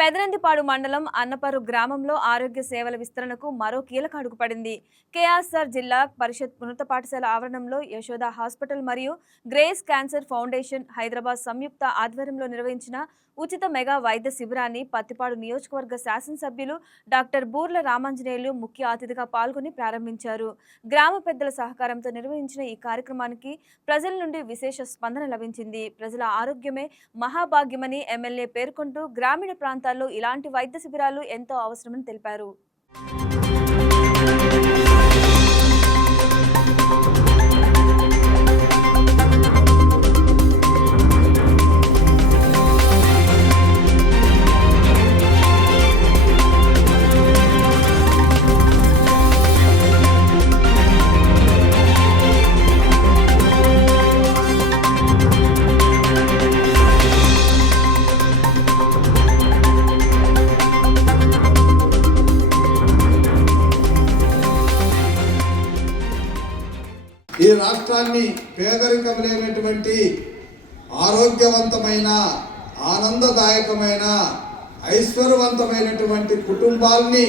పెదనందిపాడు మండలం అన్నపరు గ్రామంలో ఆరోగ్య సేవల విస్తరణకు మరో కీలక అడుగు పడింది. కేఆర్ఆర్ జిల్లా పరిషత్ ఉన్నత పాఠశాల ఆవరణంలో యశోద హాస్పిటల్ మరియు గ్రేస్ క్యాన్సర్ ఫౌండేషన్ హైదరాబాద్ సంయుక్త ఆధ్వర్యంలో నిర్వహించిన ఉచిత మెగా వైద్య శిబిరాన్ని పత్తిపాడు నియోజకవర్గ శాసనసభ్యులు డాక్టర్ బూర్ల రామాంజనేయులు ముఖ్య అతిథిగా పాల్గొని ప్రారంభించారు. గ్రామ పెద్దల సహకారంతో నిర్వహించిన ఈ కార్యక్రమానికి ప్రజల నుండి విశేష స్పందన లభించింది. ప్రజల ఆరోగ్యమే మహాభాగ్యమని ఎమ్మెల్యే పేర్కొంటూ గ్రామీణ ప్రాంతాల్లో ఇలాంటి వైద్య శిబిరాలు ఎంతో అవసరమని తెలిపారు. ఈ రాష్ట్రాన్ని పేదరికం లేనటువంటి ఆరోగ్యవంతమైన ఆనందదాయకమైన ఐశ్వర్యవంతమైనటువంటి కుటుంబాల్ని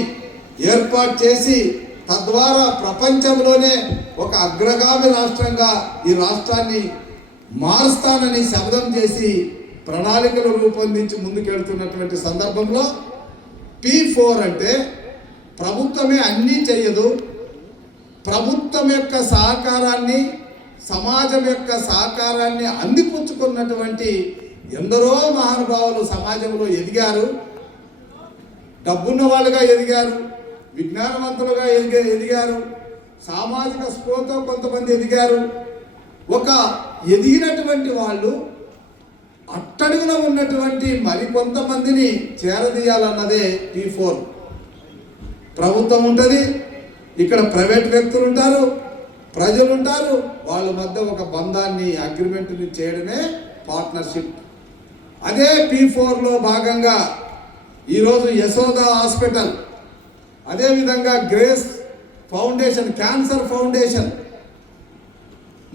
ఏర్పాటు చేసి తద్వారా ప్రపంచంలోనే ఒక అగ్రగామి రాష్ట్రంగా ఈ రాష్ట్రాన్ని మారుస్తానని శబ్దం చేసి ప్రణాళికలు రూపొందించి ముందుకెళ్తున్నటువంటి సందర్భంలో P4 అంటే ప్రభుత్వమే అన్నీ చేయదు, ప్రభుత్వం యొక్క సహకారాన్ని సమాజం యొక్క సహకారాన్ని అందిపుచ్చుకున్నటువంటి ఎందరో మహానుభావులు సమాజంలో ఎదిగారు. డబ్బున్న వాళ్ళుగా ఎదిగారు, విజ్ఞానవంతులుగా ఎదిగారు, సామాజిక స్పృహతో కొంతమంది ఎదిగారు. ఒక ఎదిగినటువంటి వాళ్ళు అట్టడుగున ఉన్నటువంటి మరికొంతమందిని చేరదీయాలన్నదే P4. ప్రభుత్వం ఉంటుంది, ఇక్కడ ప్రైవేట్ వ్యక్తులు ఉంటారు, ప్రజలు ఉంటారు, వాళ్ళ మధ్య ఒక బంధాన్ని అగ్రిమెంట్ని చేయడమే పార్ట్నర్షిప్. అదే P4లో భాగంగా ఈరోజు యశోద హాస్పిటల్, అదేవిధంగా గ్రేస్ ఫౌండేషన్, క్యాన్సర్ ఫౌండేషన్,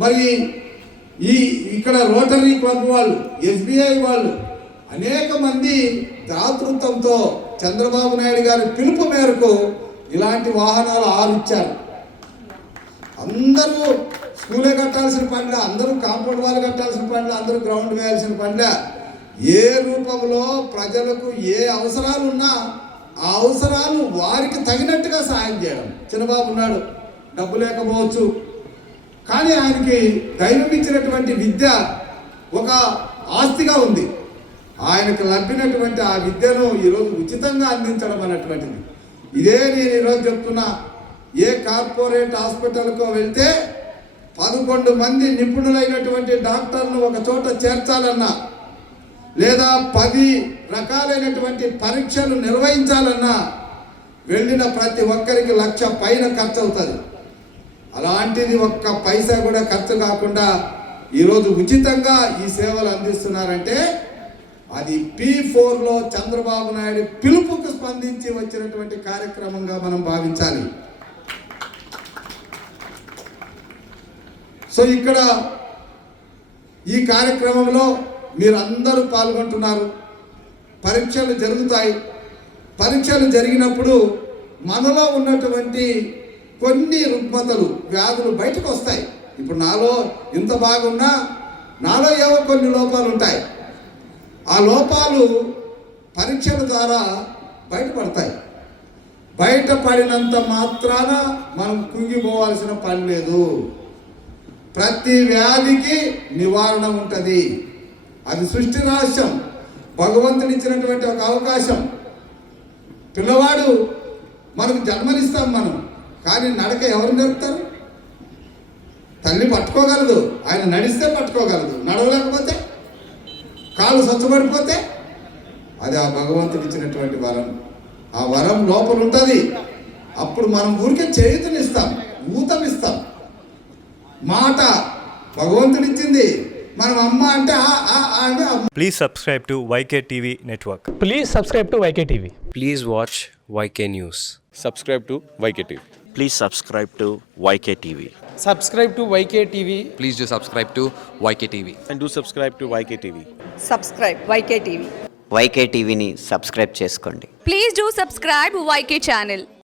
మరి ఇక్కడ రోటరీ క్లబ్ వాళ్ళు, SBI వాళ్ళు అనేక మంది దాతృత్వంతో చంద్రబాబు నాయుడు గారి పిలుపు మేరకు ఇలాంటి వాహనాలు 6 ఇచ్చారు. అందరూ స్కూలే కట్టాల్సిన పనిలే, అందరూ కాంపౌండ్ వాళ్ళు కట్టాల్సిన పనిలే, అందరూ గ్రౌండ్ వేయాల్సిన పనిలే. ఏ రూపంలో ప్రజలకు ఏ అవసరాలు ఉన్నా ఆ అవసరాలు వారికి తగినట్టుగా సాయం చేయడం. చిన్నబాబు ఉన్నాడు, డబ్బు లేకపోవచ్చు, కానీ ఆయనకి దైవం ఇచ్చినటువంటి విద్య ఒక ఆస్తిగా ఉంది. ఆయనకు లభినటువంటి ఆ విద్యను ఈరోజు ఉచితంగా అందించడం అన్నటువంటిది. ఇదే నేను ఈరోజు చెప్తున్నా, ఏ కార్పొరేట్ హాస్పిటల్కో వెళ్తే 11 మంది నిపుణులైనటువంటి డాక్టర్లు ఒక చోట చేర్చాలన్నా, లేదా 10 రకాలైనటువంటి పరీక్షలు నిర్వహించాలన్నా వెళ్ళిన ప్రతి ఒక్కరికి 1,00,000 పైన ఖర్చు అవుతుంది. అలాంటిది ఒక్క పైసా కూడా ఖర్చు కాకుండా ఈరోజు ఉచితంగా ఈ సేవలు అందిస్తున్నారంటే అది P4లో చంద్రబాబు నాయుడు పిలుపుకు స్పందించి వచ్చినటువంటి కార్యక్రమంగా మనం భావించాలి. సో ఇక్కడ ఈ కార్యక్రమంలో మీరందరూ పాల్గొంటున్నారు. పరీక్షలు జరుగుతాయి. పరీక్షలు జరిగినప్పుడు మనలో ఉన్నటువంటి కొన్ని రుగ్మతలు, వ్యాధులు బయటకు వస్తాయి. ఇప్పుడు నాలో ఇంత బాగున్నా నాలో ఏవో కొన్ని లోపాలు ఉంటాయి. ఆ లోపాలు పరీక్షల ద్వారా బయటపడతాయి. బయటపడినంత మాత్రాన మనం కుంగిపోవాల్సిన పని లేదు. ప్రతి వ్యాధికి నివారణ ఉంటుంది. అది సృష్టి రహస్యం, భగవంతుని ఇచ్చినటువంటి ఒక అవకాశం. పిల్లవాడు మనకు జన్మనిస్తాం మనం, కానీ నడక ఎవరు నేర్పుతారు? తల్లి పట్టుకోగలదు, ఆయన నడిస్తే పట్టుకోగలదు, నడవలేకపోతే, కాళ్ళు స్వచ్ఛపడిపోతే అది ఆ భగవంతుడు ఇచ్చినటువంటి వరం. ఆ వరం లోపల ఉంటుంది. అప్పుడు మనం ఊరికే చేయుతనిస్తాం, ఊతమిస్తాం. మాట భగవంతుడిచ్చింది, మనం అమ్మ అంటే అంటే. Please subscribe to YK TV network. Please subscribe to YK TV. Please watch YK News. Subscribe to YK TV. Please subscribe to YK TV. Subscribe to YK TV. Please do subscribe to YK TV. And do subscribe to YK TV. Subscribe YK TV. Y K టీవీని subscribe చేసుకోండి. Please do subscribe YK channel.